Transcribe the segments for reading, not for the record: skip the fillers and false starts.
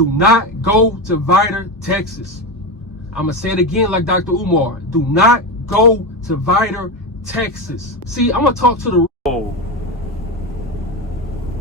Do not go to Vidor, Texas. I'm going to say it again like Dr. Umar. Do not go to Vidor, Texas. See, I'm going to talk to the...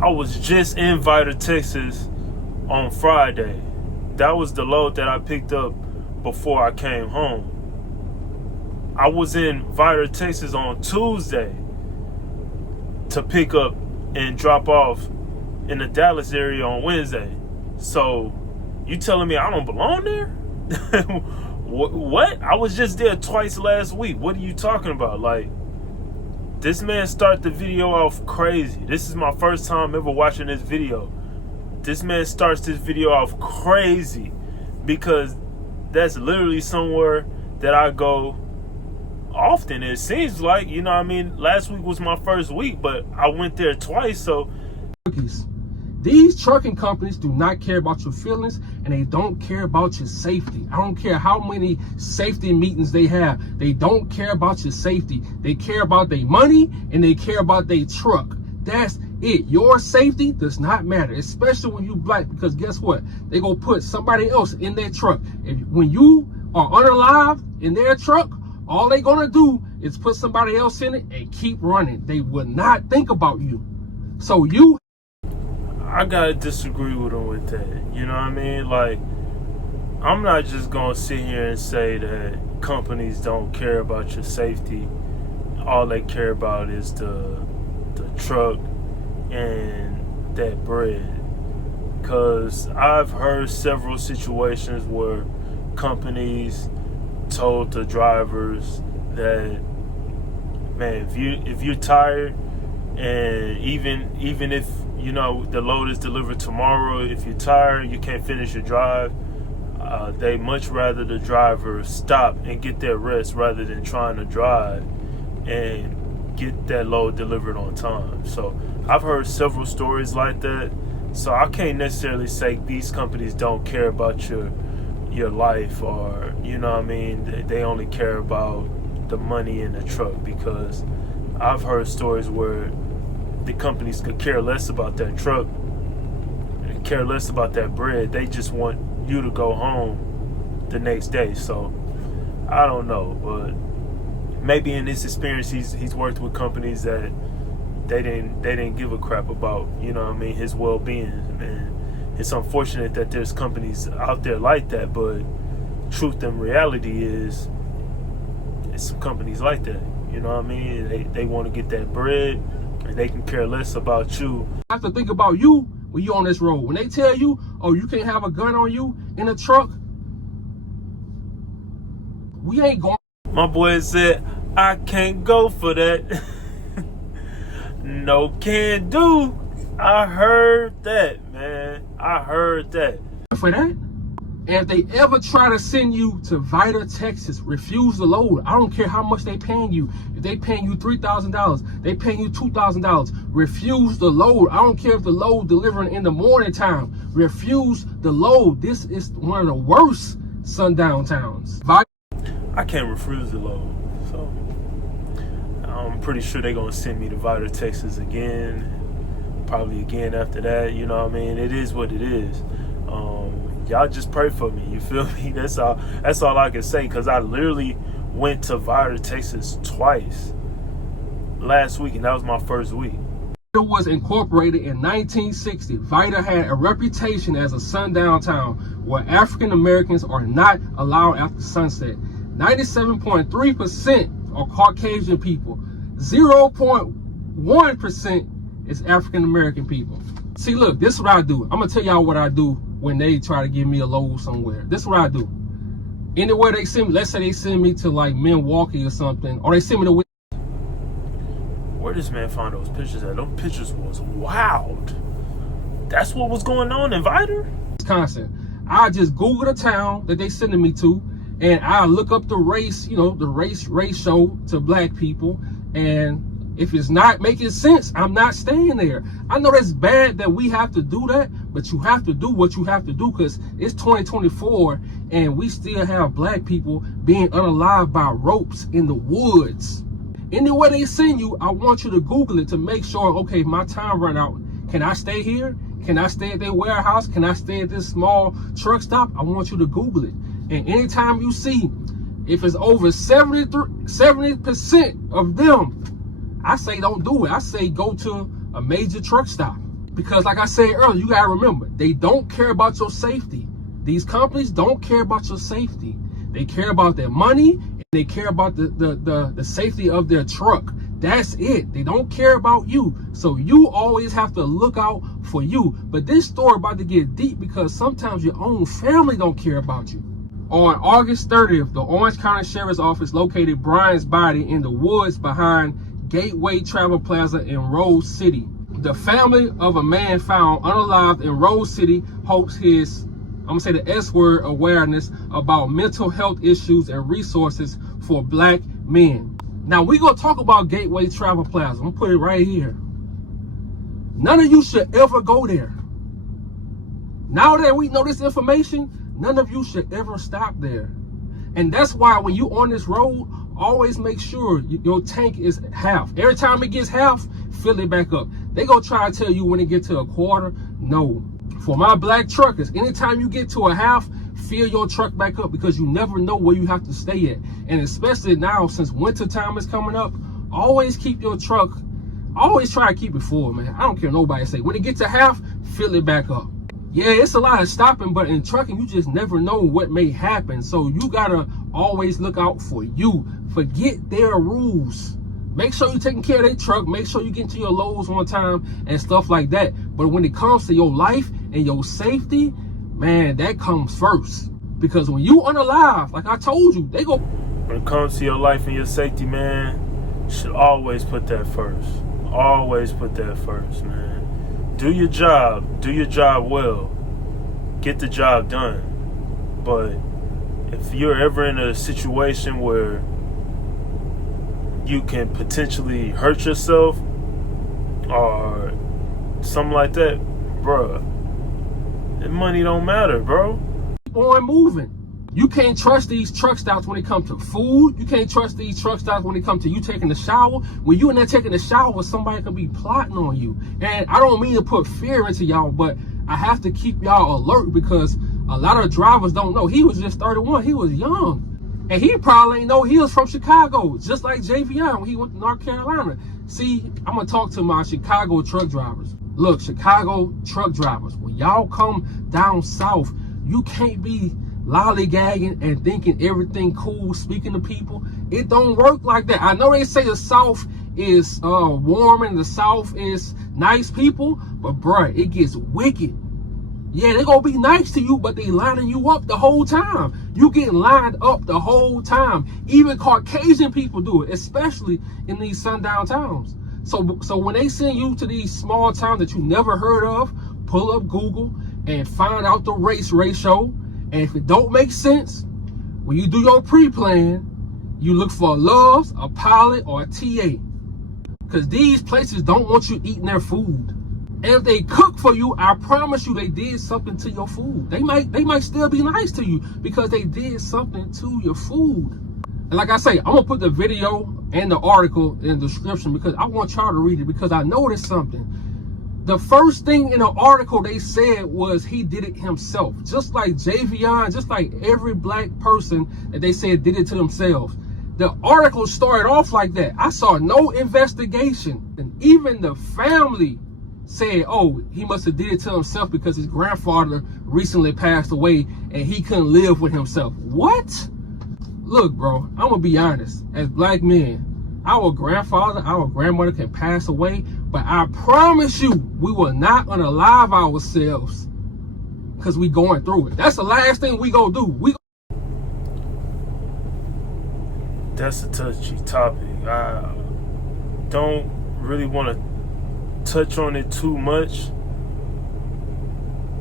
I was just in Vidor, Texas on Friday. That was the load that I picked up before I came home. I was in Vidor, Texas on Tuesday to pick up and drop off in the Dallas area on Wednesday. So you telling me I don't belong there? What? I was just there twice last week. What are you talking about? Like, this man started the video off crazy. This is my first time ever watching this video. This man starts this video off crazy because that's literally somewhere that I go often. It seems like, you know what I mean? Last week was my first week, but I went there twice, so... These trucking companies do not care about your feelings, and they don't care about your safety. I don't care how many safety meetings they have. They don't care about your safety. They care about their money, and they care about their truck. That's it. Your safety does not matter, especially when you black, because guess what? They gonna put somebody else in their truck. When you are unalived in their truck, all they gonna do is put somebody else in it and keep running. They will not think about you. So I gotta disagree with him with that. You know what I mean? Like, I'm not just gonna sit here and say that companies don't care about your safety. All they care about is the truck and that bread. Because I've heard several situations where companies told the drivers that, man, if you're tired, and even if, you know, the load is delivered tomorrow, if you're tired, you can't finish your drive, they much rather the driver stop and get their rest rather than trying to drive and get that load delivered on time. So I've heard several stories like that. So I can't necessarily say these companies don't care about your life, or, you know what I mean, they only care about the money in the truck, because I've heard stories where the companies could care less about that truck and care less about that bread. They just want you to go home the next day. So I don't know, but maybe in this experience he's worked with companies that they didn't give a crap about, you know what I mean, his well-being. And it's unfortunate that there's companies out there like that, but truth and reality is it's some companies like that, you know what I mean? They want to get that bread, and they can care less about you. I have to think about you when you're on this road. When they tell you, oh, you can't have a gun on you in a truck, we ain't going. My boy said, I can't go for that. No can do. I heard that, man. I heard that. For that. And if they ever try to send you to Vidor, Texas, refuse the load. I don't care how much they paying you. If they paying you $3,000, they paying you $2,000. Refuse the load. I don't care if the load delivering in the morning time. Refuse the load. This is one of the worst sundown towns. I can't refuse the load, so I'm pretty sure they're gonna send me to Vidor, Texas again, probably again after that. You know what I mean? It is what it is. Y'all just pray for me. You feel me? That's all I can say, because I literally went to Vidor, Texas twice last week, and that was my first week. It was incorporated in 1960. Vidor had a reputation as a sundown town where African Americans are not allowed after sunset. 97.3% are Caucasian people. 0.1% is African American people. See, look, this is what I do. I'm gonna tell y'all what I do when they try to give me a load somewhere. This is what I do. Anywhere they send me, let's say they send me to like Milwaukee or something, or they send me to... Where does man find those pictures at? Those pictures was wild. That's what was going on in Vidor? Wisconsin. I just Google the town that they sending me to, and I look up the race, you know, the race ratio to black people, and if it's not making sense, I'm not staying there. I know that's bad that we have to do that, but you have to do what you have to do, because it's 2024 and we still have black people being unalived by ropes in the woods. Anywhere they send you, I want you to Google it to make sure, okay, my time run out. Can I stay here? Can I stay at their warehouse? Can I stay at this small truck stop? I want you to Google it. And anytime you see, if it's over 70% of them, I say don't do it. I say go to a major truck stop. Because like I said earlier, you gotta remember, they don't care about your safety. These companies don't care about your safety. They care about their money, and they care about the safety of their truck. That's it. They don't care about you. So you always have to look out for you. But this story about to get deep because sometimes your own family don't care about you. On August 30th, the Orange County Sheriff's Office located Brian's body in the woods behind Gateway Travel Plaza in Rose City. The family of a man found unalived in Rose City hopes his, I'm gonna say the S word, awareness about mental health issues and resources for Black men. Now we gonna talk about Gateway Travel Plaza. I'm gonna put it right here. None of you should ever go there. Now that we know this information, none of you should ever stop there. And that's why when you on this road, always make sure your tank is half. Every time it gets half, fill it back up. They gonna try to tell you when it get to a quarter. No. For my Black truckers, anytime you get to a half, fill your truck back up because you never know where you have to stay at. And especially now, since winter time is coming up, always keep your truck, always try to keep it full, man. I don't care what nobody say. When it gets to half, fill it back up. Yeah, it's a lot of stopping, but in trucking, you just never know what may happen. So you gotta always look out for you. Forget their rules. Make sure you're taking care of their truck. Make sure you get to your loads on time and stuff like that. But when it comes to your life and your safety, man, that comes first. Because when you unalive, like I told you, they go. When it comes to your life and your safety, man, you should always put that first. Always put that first, man. Do your job well. Get the job done. But if you're ever in a situation where you can potentially hurt yourself or something like that, bruh, that money don't matter, bro. Keep on moving. You can't trust these truck stops when it comes to food. You can't trust these truck stops when it comes to you taking a shower. When you in there taking a shower, somebody could be plotting on you. And I don't mean to put fear into y'all, but I have to keep y'all alert because a lot of drivers don't know. He was just 31. He was young. And he probably ain't know he was from Chicago, just like Javion when he went to North Carolina. See, I'm going to talk to my Chicago truck drivers. Look, Chicago truck drivers, when y'all come down south, you can't be lollygagging and thinking everything cool, speaking to people. It don't work like that. I know they say the South is warm and the South is nice people, but bruh, it gets wicked. Yeah, they gonna be nice to you, but they lining you up the whole time. You getting lined up the whole time. Even Caucasian people do it, especially in these sundown towns. So when they send you to these small towns that you never heard of, pull up Google and find out the race ratio. And if it don't make sense, when you do your pre-plan, you look for a Love's, a Pilot, or a TA. Because these places don't want you eating their food. And if they cook for you, I promise you they did something to your food. They might still be nice to you because they did something to your food. And like I say, I'm going to put the video and the article in the description because I want y'all to read it because I noticed something. The first thing in the article they said was he did it himself. Just like Javion, just like every Black person that they said did it to themselves. The article started off like that. I saw no investigation. And even the family said, oh, he must have did it to himself because his grandfather recently passed away and he couldn't live with himself. What? Look, bro, I'm going to be honest. As Black men, our grandfather, our grandmother can pass away, but I promise you, we will not unalive ourselves because we going through it. That's the last thing we gonna do. That's a touchy topic. I don't really want to touch on it too much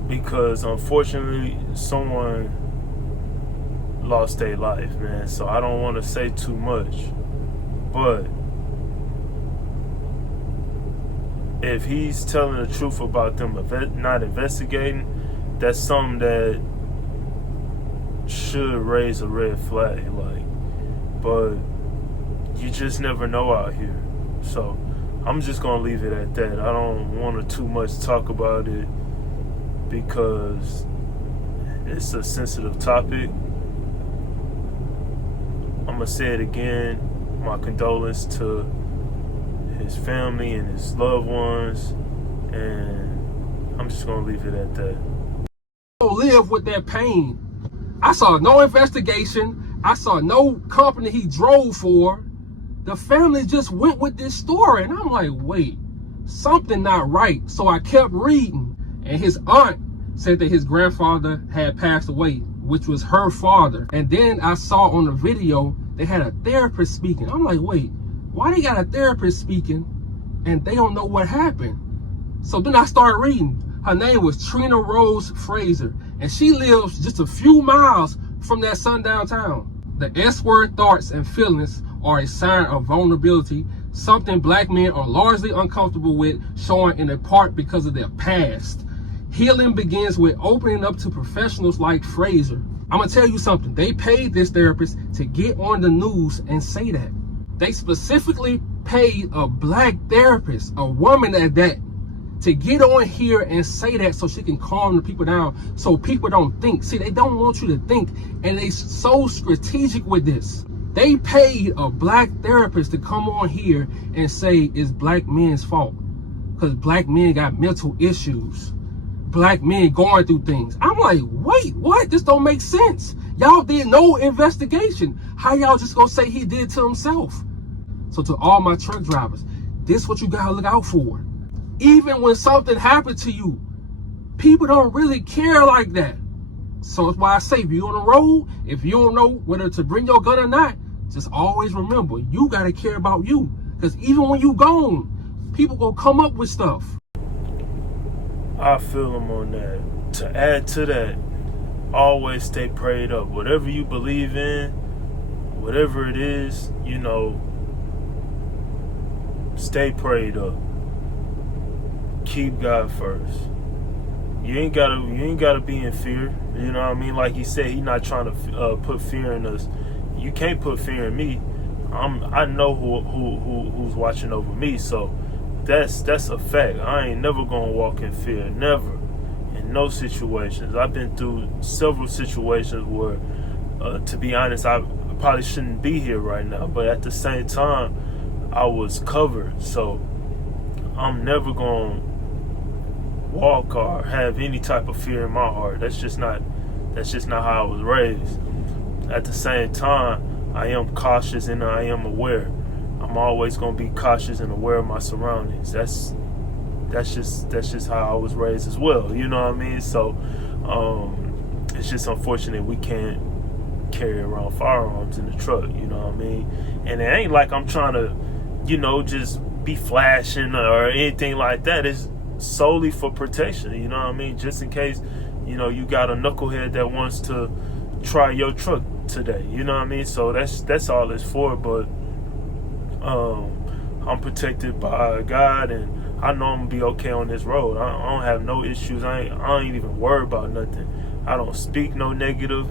because unfortunately someone lost their life, man. So I don't want to say too much. But if he's telling the truth about them not investigating, that's something that should raise a red flag. But you just never know out here. So I'm just gonna leave it at that. I don't want to too much talk about it because it's a sensitive topic. I'm gonna say it again. My condolence to his family and his loved ones, and I'm just gonna leave it at that. Live with that pain. I saw no investigation. I saw no company he drove for. The family just went with this story, and I'm like, wait, something not right. So I kept reading, and his aunt said that his grandfather had passed away, which was her father. And then I saw on the video they had a therapist speaking. I'm like, wait, why they got a therapist speaking and they don't know what happened? So then I started reading. Her name was Trina Rose Fraser, and she lives just a few miles from that sundown town. The S-word thoughts and feelings are a sign of vulnerability, something black men are largely uncomfortable with showing in a part because of their past. Healing begins with opening up to professionals like Fraser. I'm gonna tell you something. They paid this therapist to get on the news and say that. They specifically paid a black therapist, a woman at that, to get on here and say that so she can calm the people down, so people don't think. See, they don't want you to think, and they so strategic with this. They paid a black therapist to come on here and say it's black men's fault because black men got mental issues. Black men going through things. I'm like, wait, what? This don't make sense. Y'all did no investigation. How y'all just gonna say he did it to himself? So to all my truck drivers, this what you gotta look out for. Even when something happened to you, people don't really care like that. So that's why I say, if you're on the road, if you don't know whether to bring your gun or not, just always remember, you gotta care about you. Because even when you gone, people gonna come up with stuff. I feel him on that. To add to that, always stay prayed up. Whatever you believe in, whatever it is, stay prayed up. Keep God first. You ain't gotta be in fear. You know what I mean? Like he said, he's not trying to put fear in us. You can't put fear in me. I know who's watching over me, so that's a fact. I ain't never gonna walk in fear. Never. In no situations. I've been through several situations where, to be honest, I probably shouldn't be here right now. But at the same time, I was covered. So I'm never gonna walk or have any type of fear in my heart. That's just not how I was raised. At the same time, I am cautious and I am aware. I'm always gonna be cautious and aware of my surroundings. That's just how I was raised as well. You know what I mean? So it's just unfortunate we can't carry around firearms in the truck. You know what I mean? And it ain't like I'm trying to, just be flashing or anything like that. It's solely for protection. You know what I mean? Just in case, you got a knucklehead that wants to try your truck today. You know what I mean? So that's all it's for. But I'm protected by God, and I know I'm gonna be okay on this road. I don't have no issues. I ain't even worried about nothing. I don't speak no negative.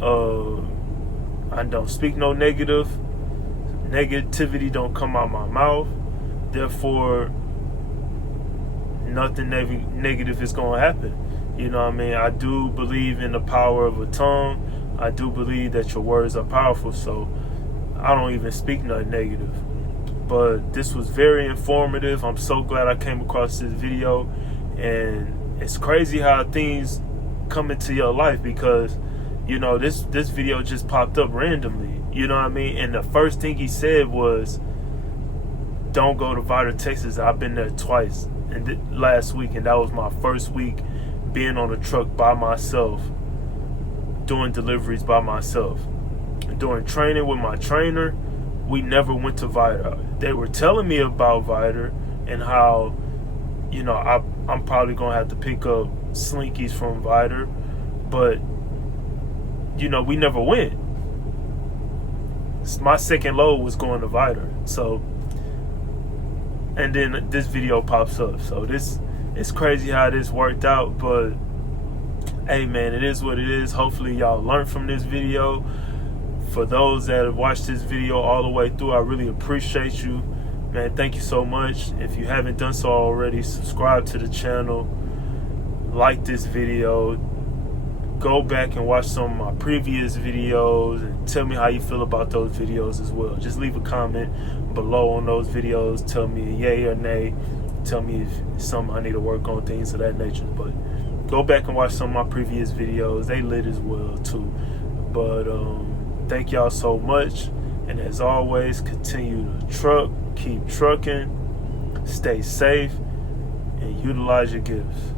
I don't speak no negative. Negativity don't come out my mouth. Therefore, nothing negative is gonna happen. You know what I mean? I do believe in the power of a tongue. I do believe that your words are powerful. So I don't even speak nothing negative. But this was very informative. I'm so glad I came across this video. And it's crazy how things come into your life because, this video just popped up randomly. You know what I mean? And the first thing he said was, don't go to Vidor, Texas. I've been there twice last week, and that was my first week being on a truck by myself, doing deliveries by myself. During training with my trainer, we never went to Vidor. They were telling me about Vidor and how, I'm probably going to have to pick up slinkies from Vidor, but, we never went. My second load was going to Vidor. So, and then this video pops up. So it's crazy how this worked out, but hey man, it is what it is. Hopefully y'all learned from this video. For those that have watched this video all the way through, I really appreciate you, man. Thank you so much. If you haven't done so already, subscribe to the channel, like this video, go back and watch some of my previous videos and tell me how you feel about those videos as well. Just leave a comment below on those videos. Tell me yay or nay. Tell me if it's something I need to work on, things of that nature. But go back and watch some of my previous videos. They lit as well too. But thank y'all so much. And as always, continue to truck, keep trucking, stay safe, and utilize your gifts.